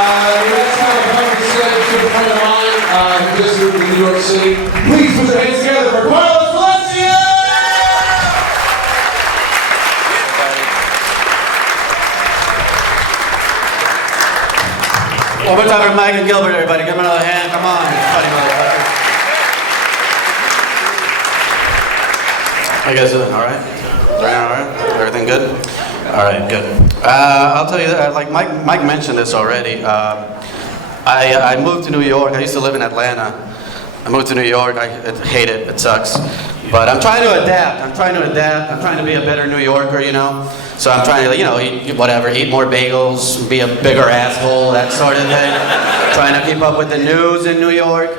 Next time I come to say to a friend of mine who just moved to New York City, please put your hands together for Valencia! One more time for Mike and Gilbert, everybody. Give them another hand. Come on. Funny motherfucker. How you guys doing? All right? All right? Everything good? All right, good. I'll tell you that, like Mike mentioned this already. I moved to New York. I used to live in Atlanta. I moved to New York. I hate it. It sucks. But I'm trying to adapt. I'm trying to be a better New Yorker, you know? So I'm trying to, you know, eat more bagels, be a bigger asshole, that sort of thing. Trying to keep up with the news in New York.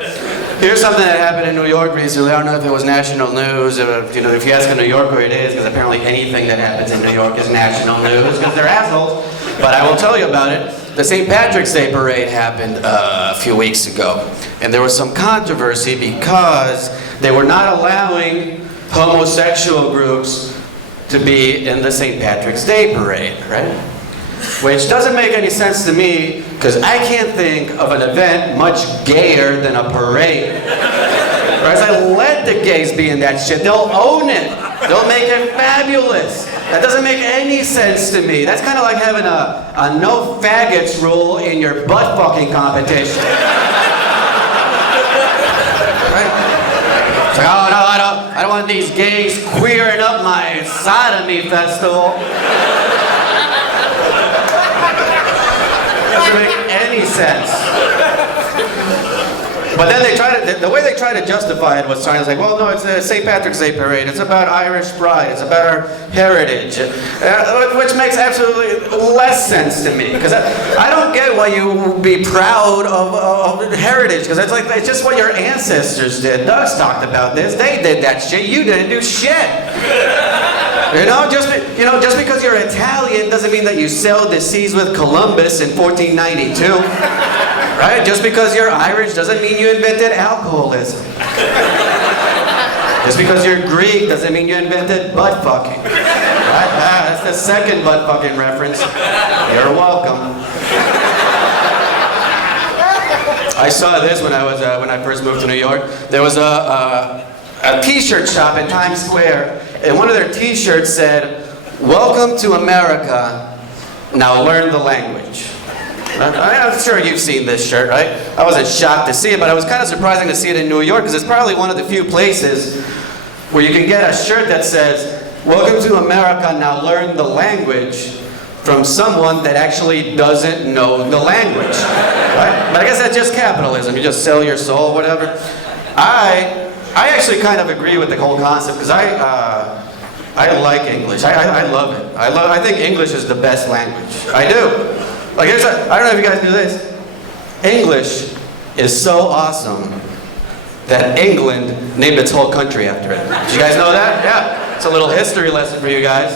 Here's something that happened in New York recently. I don't know if it was national news. If you ask a New Yorker, it is, because apparently anything that happens in New York is national news, because they're assholes. But I will tell you about it. The St. Patrick's Day parade happened a few weeks ago. And there was some controversy because they were not allowing homosexual groups to be in the St. Patrick's Day parade, right? Which doesn't make any sense to me, because I can't think of an event much gayer than a parade. Whereas I let the gays be in that shit. They'll own it. They'll make it fabulous. That doesn't make any sense to me. That's kind of like having a no faggots rule in your butt fucking competition. Right? It's like, oh no, I don't want these gays queering up my sodomy festival. It doesn't make any sense. But then the way they try to justify it was trying to say, well, no, it's a St. Patrick's Day parade. It's about Irish pride. It's about our heritage, which makes absolutely less sense to me. Because I don't get why you be proud of heritage. Because it's just what your ancestors did. Doug's talked about this. They did that shit. You didn't do shit. Just because you're Italian doesn't mean that you sailed the seas with Columbus in 1492. Right? Just because you're Irish doesn't mean you invented alcoholism. Just because you're Greek doesn't mean you invented butt fucking. Right? That's the second butt fucking reference. You're welcome. I saw this when I first moved to New York. There was a t-shirt shop in Times Square, and one of their t-shirts said, "Welcome to America, now learn the language." I'm sure you've seen this shirt, right? I wasn't shocked to see it, but it was kind of surprising to see it in New York, because it's probably one of the few places where you can get a shirt that says, "Welcome to America, now learn the language," from someone that actually doesn't know the language, right? But I guess that's just capitalism. You just sell your soul, whatever. I actually kind of agree with the whole concept, because I like English. I love it. I think English is the best language. I do. Like, I don't know if you guys knew this. English is so awesome that England named its whole country after it. Did you guys know that? Yeah. It's a little history lesson for you guys.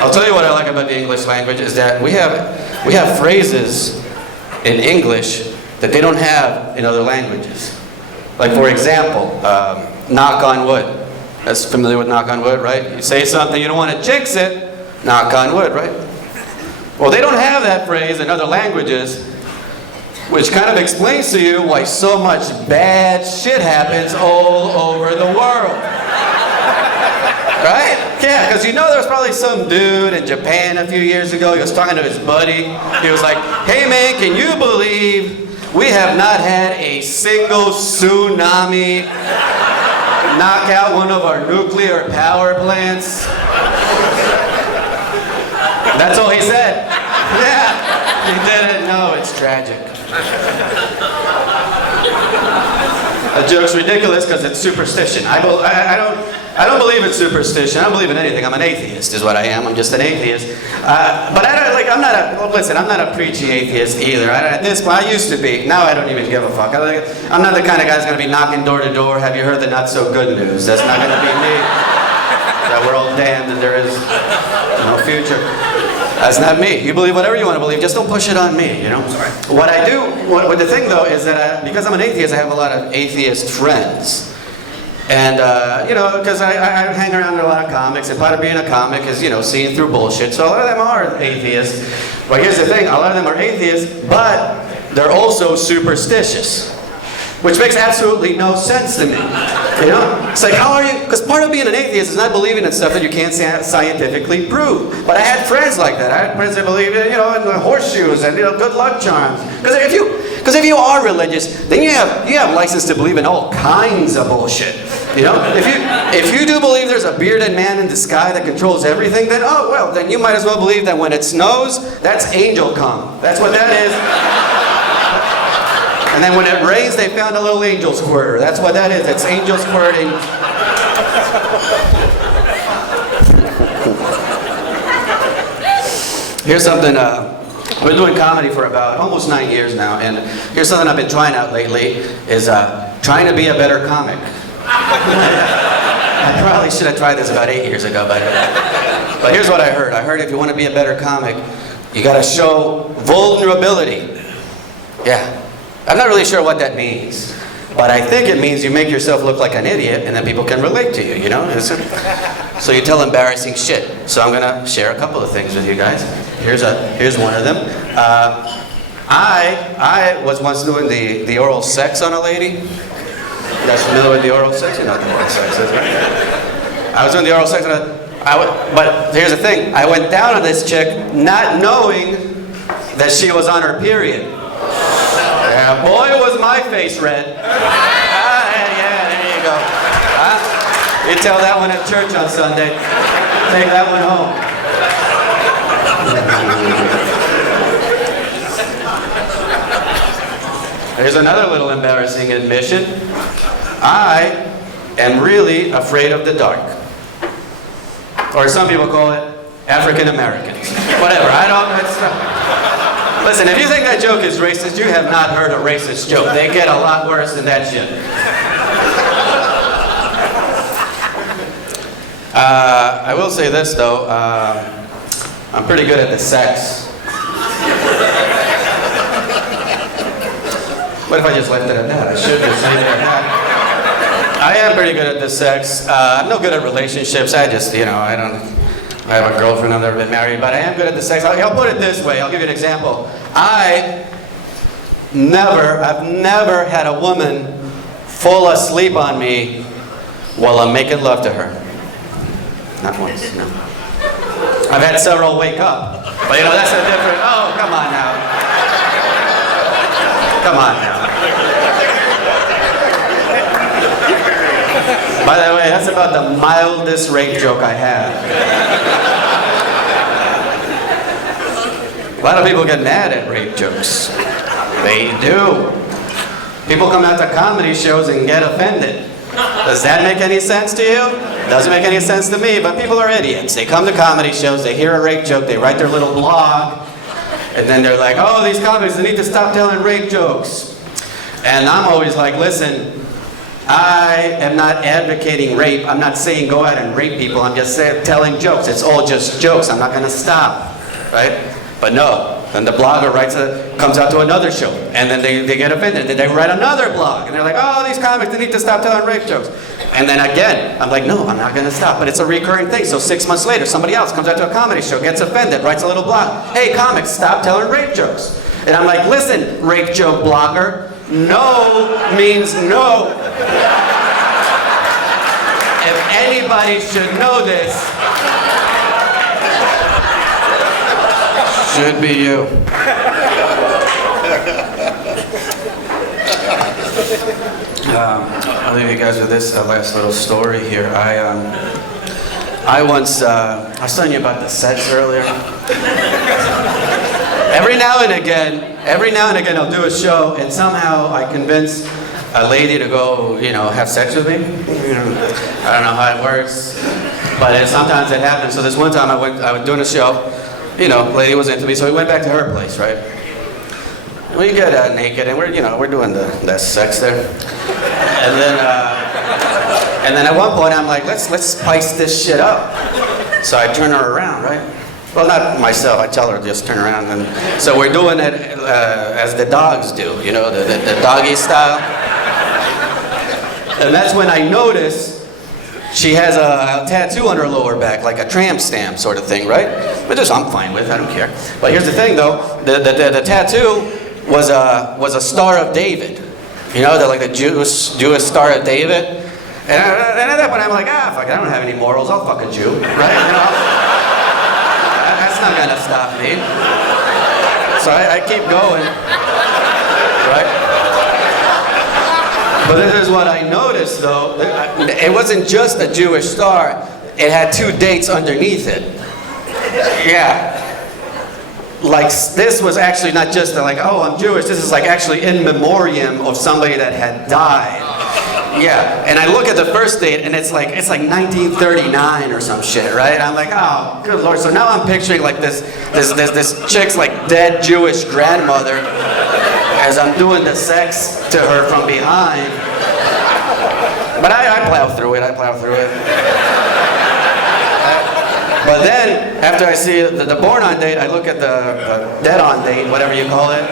I'll tell you what I like about the English language is that we have phrases in English that they don't have in other languages. Like, for example, knock on wood. That's familiar with knock on wood, right? You say something, you don't want to jinx it, knock on wood, right? Well, they don't have that phrase in other languages, which kind of explains to you why so much bad shit happens all over the world. Right? Yeah, because there was probably some dude in Japan a few years ago. He was talking to his buddy. He was like, "Hey man, can you believe we have not had a single tsunami knock out one of our nuclear power plants?" That's all he said. Yeah, he didn't know. It's tragic. A joke's ridiculous because it's superstition. I don't believe in superstition. I don't believe in anything. I'm an atheist, is what I am. I'm just an atheist. But I'm not a preachy atheist either. At this point, I used to be. Now I don't even give a fuck. I'm not the kind of guy that's going to be knocking door to door. Have you heard the not so good news? That's not going to be me. That we're all damned and there is no future. That's not me. You believe whatever you want to believe, just don't push it on me, you know? What I do, the thing though, is that because I'm an atheist, I have a lot of atheist friends. And, you know, because I hang around with a lot of comics, and part of being a comic is, you know, seeing through bullshit. So a lot of them are atheists. But here's the thing, a lot of them are atheists, but they're also superstitious. Which makes absolutely no sense to me. You know? It's like, how are you? Because part of being an atheist is not believing in stuff that you can't scientifically prove. But I had friends like that. I had friends that believe, you know, in the horseshoes and, you know, good luck charms. Because if you are religious, then you have license to believe in all kinds of bullshit. You know? If you do believe there's a bearded man in the sky that controls everything, then oh well, then you might as well believe that when it snows, that's angel cum. That's what that is. And then when it rains, they found a little angel squirter. That's what that is. It's angel squirting. Here's something, I've been doing comedy for about almost 9 years now, and here's something I've been trying out lately, is trying to be a better comic. I probably should have tried this about 8 years ago, but here's what I heard. I heard if you want to be a better comic, you got to show vulnerability. Yeah. I'm not really sure what that means, but I think it means you make yourself look like an idiot and then people can relate to you, you know? So you tell embarrassing shit. So I'm gonna share a couple of things with you guys. Here's one of them. I was once doing the oral sex on a lady. You guys familiar with the oral sex? You know what the oral sex is, right? I was doing the oral sex on but here's the thing. I went down on this chick not knowing that she was on her period. Yeah, boy, was my face red. Yeah, there you go. You tell that one at church on Sunday. Take that one home. Here's another little embarrassing admission. I am really afraid of the dark. Or some people call it African Americans. Whatever, Listen, if you think that joke is racist, you have not heard a racist joke. They get a lot worse than that shit. I will say this, though. I'm pretty good at the sex. What if I just left it at that? I should just leave it at that. I am pretty good at the sex. I'm no good at relationships. I just, you know, I have a girlfriend, I've never been married, but I am good at the sex. I'll put it this way, I'll give you an example. I've never had a woman fall asleep on me while I'm making love to her. Not once, no. I've had several wake up, but you know, that's a different, oh, come on now. Come on now. By the way, that's about the mildest rape joke I have. A lot of people get mad at rape jokes. They do. People come out to comedy shows and get offended. Does that make any sense to you? Doesn't make any sense to me, but people are idiots. They come to comedy shows, they hear a rape joke, they write their little blog, and then they're like, oh, these comics, they need to stop telling rape jokes. And I'm always like, listen, I am not advocating rape. I'm not saying go out and rape people. I'm just telling jokes. It's all just jokes. I'm not going to stop, right? But no, then the blogger comes out to another show, and then they get offended, and then they write another blog, and they're like, oh, these comics, they need to stop telling rape jokes. And then again, I'm like, no, I'm not going to stop. But it's a recurring thing. So 6 months later, somebody else comes out to a comedy show, gets offended, writes a little blog. Hey, comics, stop telling rape jokes. And I'm like, listen, rape joke blogger, no means no. If anybody should know this, should be you. I'll leave you guys with this last little story here. I was telling you about the sex earlier. Every now and again, I'll do a show, and somehow I convince a lady to go, you know, have sex with me. I don't know how it works, but sometimes it happens. So this one time I was doing a show, you know, lady was into me, so we went back to her place, right? We get naked, and we're doing the sex there, and then at one point I'm like, let's spice this shit up. So I turn her around, right? Well, not myself. I tell her to just turn around, and so we're doing it as the dogs do, you know, the doggy style. And that's when I noticed she has a tattoo on her lower back, like a tramp stamp sort of thing, right? But this I'm fine with, I don't care. But here's the thing though, the tattoo was a Star of David. You know, like the Jewish Star of David. And at that point I'm like, fuck it, I don't have any morals, I'll fuck a Jew, right? You know? That's not gonna stop me. So I keep going, right? But this is what I noticed though, it wasn't just a Jewish star, it had 2 dates underneath it. Yeah. Like this was actually not just like, oh, I'm Jewish, this is like actually in memoriam of somebody that had died. Yeah, and I look at the first date and it's like 1939 or some shit, right? I'm like, oh, good Lord. So now I'm picturing like this chick's like dead Jewish grandmother as I'm doing the sex to her from behind. But I plow through it, But then, after I see the born on date, I look at the dead on date, whatever you call it.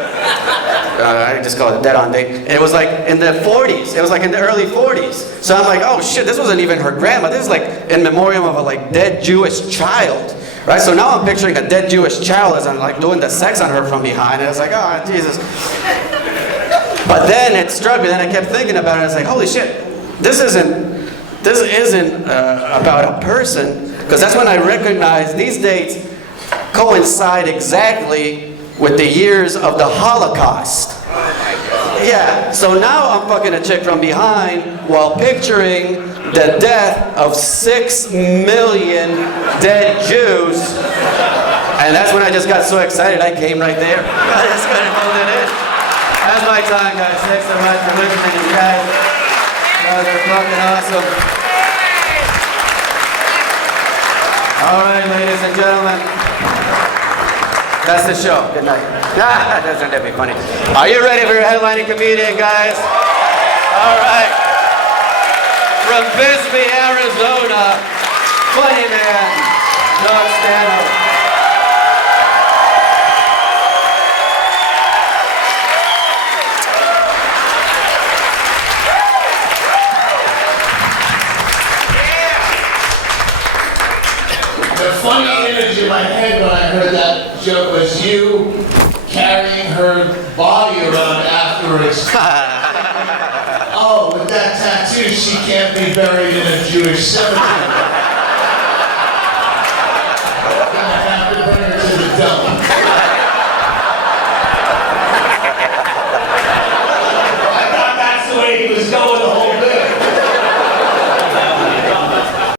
I just call it dead on date. And it was like in the 40s. It was like in the early 40s. So I'm like, oh shit, this wasn't even her grandma. This is like in memoriam of a like dead Jewish child. Right? So now I'm picturing a dead Jewish child as I'm like doing the sex on her from behind. And I was like, oh, Jesus. But then it struck me, then I kept thinking about it. I was like, holy shit, this isn't about a person. Because that's when I recognized these dates coincide exactly with the years of the Holocaust. Yeah, so now I'm fucking a chick from behind while picturing the death of 6 million dead Jews. And that's when I just got so excited, I came right there. I just got hold it in. That's my time, guys. Thanks so much for listening, you guys. You guys are fucking awesome. All right, ladies and gentlemen. That's the show. Good night. Doesn't that be funny? Are you ready for your headlining comedian, guys? All right. From Bisbee, Arizona, funny man, Stanhope. The funny image in my head when I heard that joke was you carrying her body around afterwards. Oh, with that tattoo, she can't be buried in a Jewish cemetery.